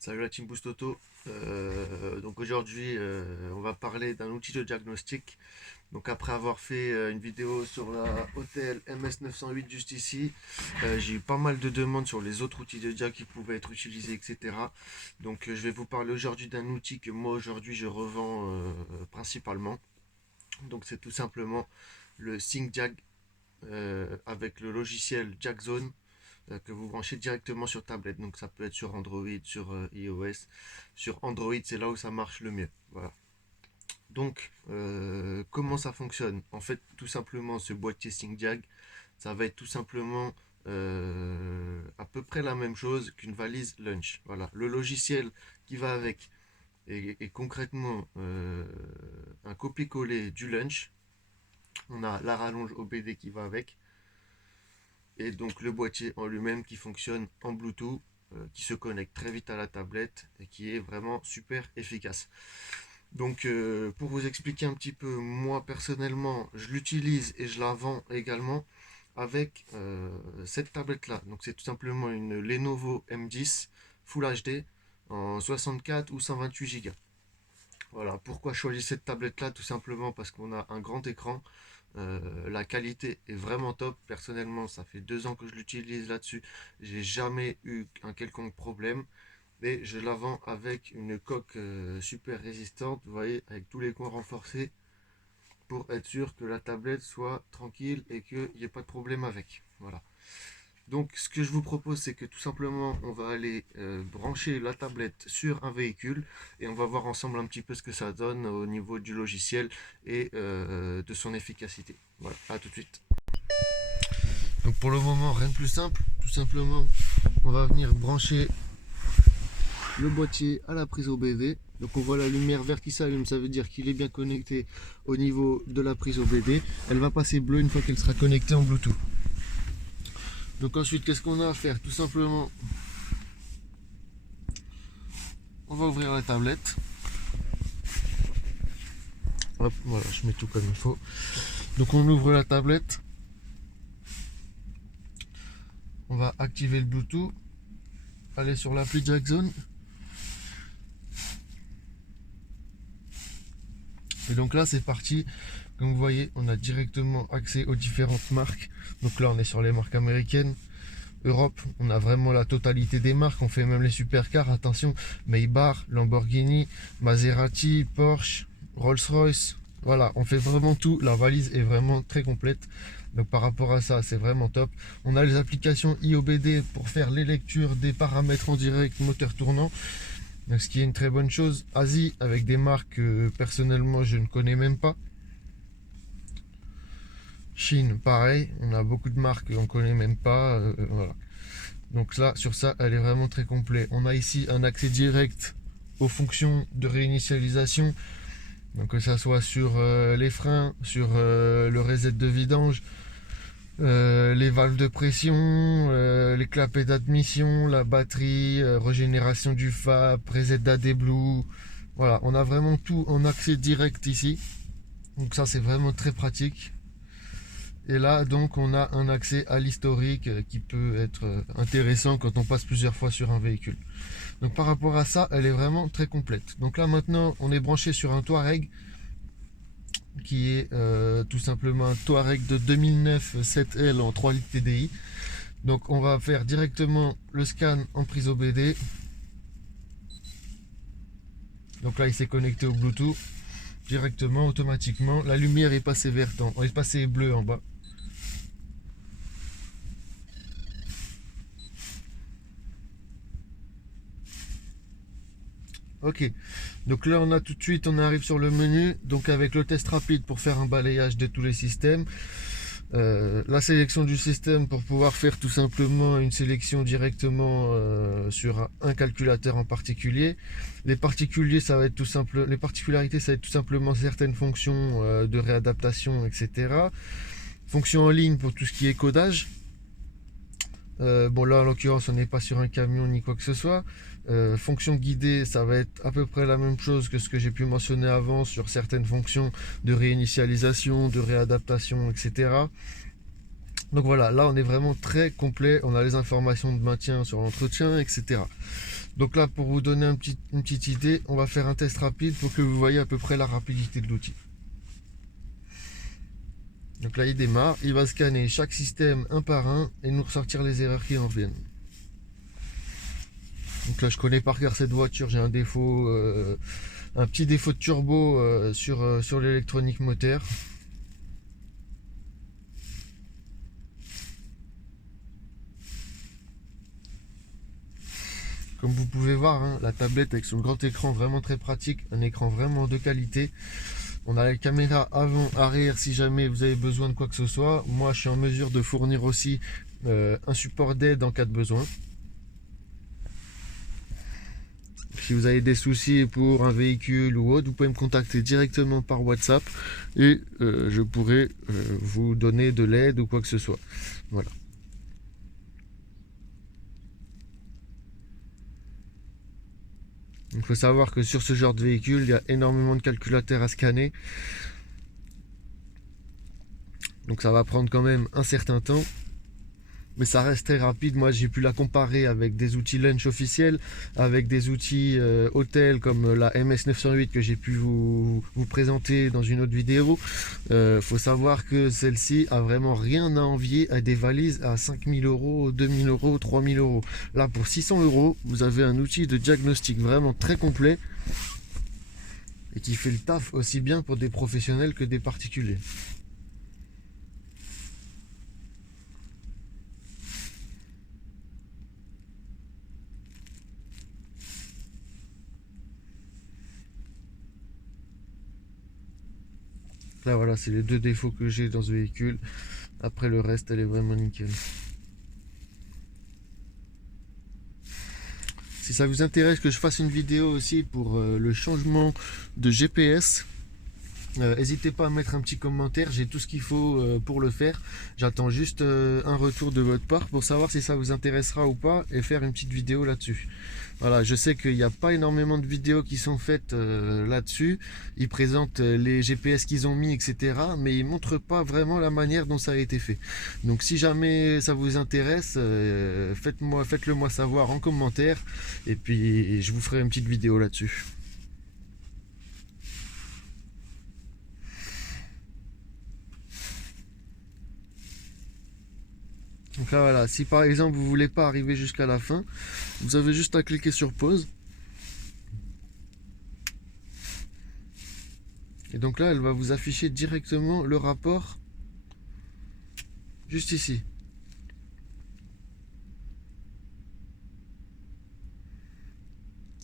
Salut la team Boost Auto. Donc aujourd'hui, on va parler d'un outil de diagnostic. Donc après avoir fait une vidéo sur la Hotel MS908 juste ici, j'ai eu pas mal de demandes sur les autres outils de diag qui pouvaient être utilisés, etc. Donc je vais vous parler aujourd'hui d'un outil que moi aujourd'hui je revends principalement. Donc c'est tout simplement le SyncDiag avec le logiciel JagZone que vous branchez directement sur tablette. Donc ça peut être sur Android, sur iOS. Sur Android, c'est là où ça marche le mieux. Voilà. Donc, comment ça fonctionne? En fait, tout simplement, ce boîtier SyncDiag, ça va être tout simplement à peu près la même chose qu'une valise lunch. Voilà. Le logiciel qui va avec est concrètement un copier-coller du lunch. On a la rallonge OBD qui va avec. Et donc le boîtier en lui-même qui fonctionne en Bluetooth, qui se connecte très vite à la tablette et qui est vraiment super efficace. Donc pour vous expliquer un petit peu, moi personnellement, je l'utilise et je la vends également avec cette tablette-là. Donc c'est tout simplement une Lenovo M10 Full HD en 64 ou 128 Go. Voilà, pourquoi choisir cette tablette-là? Tout simplement parce qu'on a un grand écran. La qualité est vraiment top. Personnellement, ça fait 2 ans que je l'utilise là-dessus. J'ai jamais eu un quelconque problème. Et je la vends avec une coque super résistante, vous voyez, avec tous les coins renforcés pour être sûr que la tablette soit tranquille et qu'il n'y ait pas de problème avec. Voilà. Donc ce que je vous propose, c'est que tout simplement, on va aller brancher la tablette sur un véhicule et on va voir ensemble un petit peu ce que ça donne au niveau du logiciel et de son efficacité. Voilà, à tout de suite. Donc pour le moment, rien de plus simple. Tout simplement, on va venir brancher le boîtier à la prise OBD. Donc on voit la lumière verte qui s'allume, ça veut dire qu'il est bien connecté au niveau de la prise OBD. Elle va passer bleue une fois qu'elle sera connectée en Bluetooth. Donc ensuite, qu'est-ce qu'on a à faire? Tout simplement, on va ouvrir la tablette. Hop, voilà, je mets tout comme il faut. Donc on ouvre la tablette. On va activer le Bluetooth. Aller sur l'appli JagZone. Et donc là, c'est parti. Comme vous voyez, on a directement accès aux différentes marques. Donc là, on est sur les marques américaines. Europe, on a vraiment la totalité des marques. On fait même les supercars. Attention, Maybach, Lamborghini, Maserati, Porsche, Rolls-Royce. Voilà, on fait vraiment tout. La valise est vraiment très complète. Donc par rapport à ça, c'est vraiment top. On a les applications iOBD pour faire les lectures des paramètres en direct, moteur tournant. Donc, ce qui est une très bonne chose. Asie, avec des marques que personnellement je ne connais même pas. Chine, pareil, on a beaucoup de marques qu'on connaît même pas. Voilà. Donc là, sur ça, elle est vraiment très complète. On a ici un accès direct aux fonctions de réinitialisation. Donc que ça soit sur les freins, sur le reset de vidange, les valves de pression, les clapets d'admission, la batterie, régénération du FAP, reset d'AD Blue. Voilà, on a vraiment tout en accès direct ici. Donc ça c'est vraiment très pratique. Et là donc on a un accès à l'historique qui peut être intéressant quand on passe plusieurs fois sur un véhicule. Donc par rapport à ça, elle est vraiment très complète. Donc là maintenant on est branché sur un Touareg qui est tout simplement un Touareg de 2009 7L en 3 litres TDI. Donc on va faire directement le scan en prise OBD. Donc là il s'est connecté au Bluetooth directement, automatiquement. La lumière est passée verte, est passée bleue en bas. Ok, donc là on a tout de suite, on arrive sur le menu, donc avec le test rapide pour faire un balayage de tous les systèmes. La sélection du système pour pouvoir faire tout simplement une sélection directement sur un calculateur en particulier. Les particuliers, ça va être tout simple, les particularités, ça va être tout simplement certaines fonctions de réadaptation, etc. Fonctions en ligne pour tout ce qui est codage. Bon là en l'occurrence on n'est pas sur un camion ni quoi que ce soit. Fonction guidée, ça va être à peu près la même chose que ce que j'ai pu mentionner avant sur certaines fonctions de réinitialisation, de réadaptation, etc. Donc voilà, là on est vraiment très complet, on a les informations de maintien sur l'entretien, etc. Donc là, pour vous donner une petite idée, on va faire un test rapide pour que vous voyez à peu près la rapidité de l'outil. Donc là, il démarre, il va scanner chaque système un par un et nous ressortir les erreurs qui en viennent. Donc là, je connais par cœur cette voiture, j'ai un défaut, un petit défaut de turbo sur l'électronique moteur. Comme vous pouvez voir, hein, la tablette avec son grand écran vraiment très pratique, un écran vraiment de qualité. On a la caméra avant, arrière si jamais vous avez besoin de quoi que ce soit. Moi, je suis en mesure de fournir aussi un support d'aide en cas de besoin. Si vous avez des soucis pour un véhicule ou autre, vous pouvez me contacter directement par WhatsApp et je pourrai vous donner de l'aide ou quoi que ce soit. Voilà. Il faut savoir que sur ce genre de véhicule, il y a énormément de calculateurs à scanner. Donc ça va prendre quand même un certain temps. Mais ça reste très rapide. Moi, j'ai pu la comparer avec des outils lunch officiels, avec des outils hôtel comme la MS908 que j'ai pu vous présenter dans une autre vidéo. Faut savoir que celle-ci a vraiment rien à envier à des valises à 5000 euros, 2000 euros, 3000 euros. Là, pour 600 euros, vous avez un outil de diagnostic vraiment très complet et qui fait le taf aussi bien pour des professionnels que des particuliers. Là voilà, c'est les deux défauts que j'ai dans ce véhicule. Après le reste, elle est vraiment nickel. Si ça vous intéresse que je fasse une vidéo aussi pour le changement de GPS, n'hésitez pas à mettre un petit commentaire, j'ai tout ce qu'il faut pour le faire. J'attends juste un retour de votre part pour savoir si ça vous intéressera ou pas et faire une petite vidéo là-dessus. Voilà, je sais qu'il n'y a pas énormément de vidéos qui sont faites là-dessus. Ils présentent les GPS qu'ils ont mis, etc. Mais ils ne montrent pas vraiment la manière dont ça a été fait. Donc si jamais ça vous intéresse, faites-le moi savoir en commentaire. Et puis je vous ferai une petite vidéo là-dessus. Donc là voilà, si par exemple vous voulez pas arriver jusqu'à la fin, vous avez juste à cliquer sur pause. Et donc là, elle va vous afficher directement le rapport juste ici.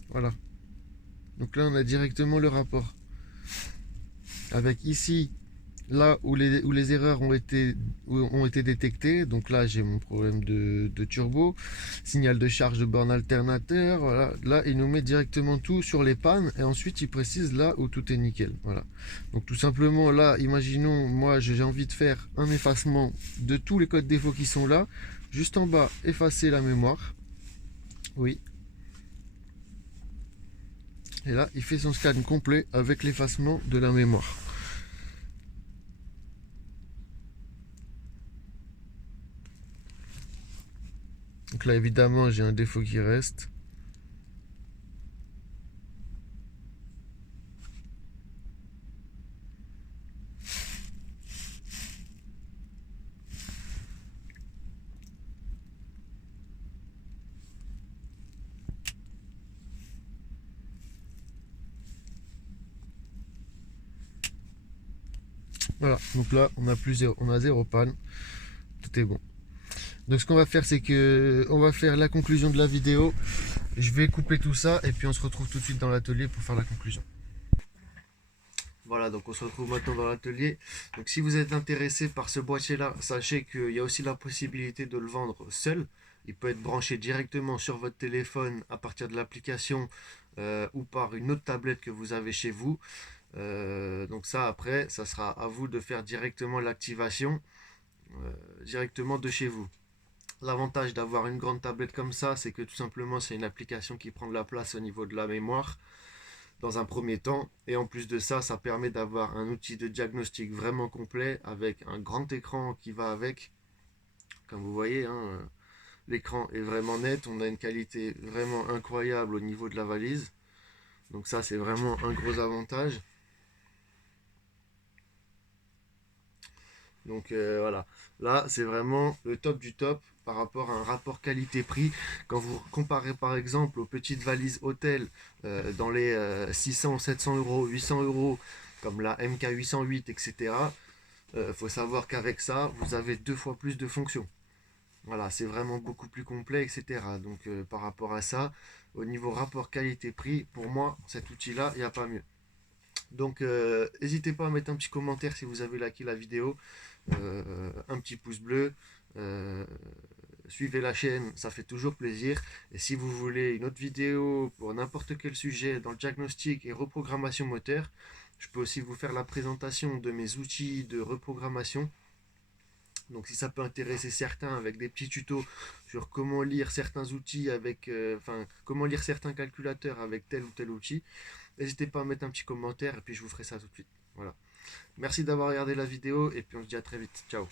Voilà. Donc là, on a directement le rapport. Avec ici, là où les erreurs ont été détectées. Donc là, j'ai mon problème de turbo, signal de charge de borne alternateur. Voilà. Là, il nous met directement tout sur les pannes et ensuite il précise là où tout est nickel. Voilà. Donc tout simplement là, imaginons, moi j'ai envie de faire un effacement de tous les codes défauts qui sont là. Juste en bas, effacer la mémoire. Oui. Et là, il fait son scan complet avec l'effacement de la mémoire. Donc là, évidemment, j'ai un défaut qui reste. Voilà, donc là, on a zéro panne. Tout est bon. Donc ce qu'on va faire, c'est que on va faire la conclusion de la vidéo. Je vais couper tout ça et puis on se retrouve tout de suite dans l'atelier pour faire la conclusion. Voilà, donc on se retrouve maintenant dans l'atelier. Donc si vous êtes intéressé par ce boîtier-là, sachez qu'il y a aussi la possibilité de le vendre seul. Il peut être branché directement sur votre téléphone à partir de l'application ou par une autre tablette que vous avez chez vous. Donc ça, après, ça sera à vous de faire directement l'activation directement de chez vous. L'avantage d'avoir une grande tablette comme ça, c'est que tout simplement c'est une application qui prend de la place au niveau de la mémoire dans un premier temps. Et en plus de ça, ça permet d'avoir un outil de diagnostic vraiment complet avec un grand écran qui va avec. Comme vous voyez, hein, l'écran est vraiment net, on a une qualité vraiment incroyable au niveau de la valise. Donc ça, c'est vraiment un gros avantage. Donc voilà, là c'est vraiment le top du top par rapport à un rapport qualité-prix. Quand vous comparez par exemple aux petites valises hôtel dans les 600, 700 euros, 800 euros, comme la MK808, etc., il faut savoir qu'avec ça, vous avez 2 fois plus de fonctions. Voilà, c'est vraiment beaucoup plus complet, etc. Donc par rapport à ça, au niveau rapport qualité-prix, pour moi, cet outil-là, il n'y a pas mieux. Donc n'hésitez pas à mettre un petit commentaire si vous avez liké la vidéo, un petit pouce bleu, euh, suivez la chaîne, ça fait toujours plaisir. Et si vous voulez une autre vidéo pour n'importe quel sujet dans le diagnostic et reprogrammation moteur, je peux aussi vous faire la présentation de mes outils de reprogrammation. Donc si ça peut intéresser certains avec des petits tutos sur comment lire certains outils avec, comment lire certains calculateurs avec tel ou tel outil, n'hésitez pas à mettre un petit commentaire et puis je vous ferai ça tout de suite. Voilà. Merci d'avoir regardé la vidéo et puis on se dit à très vite. Ciao.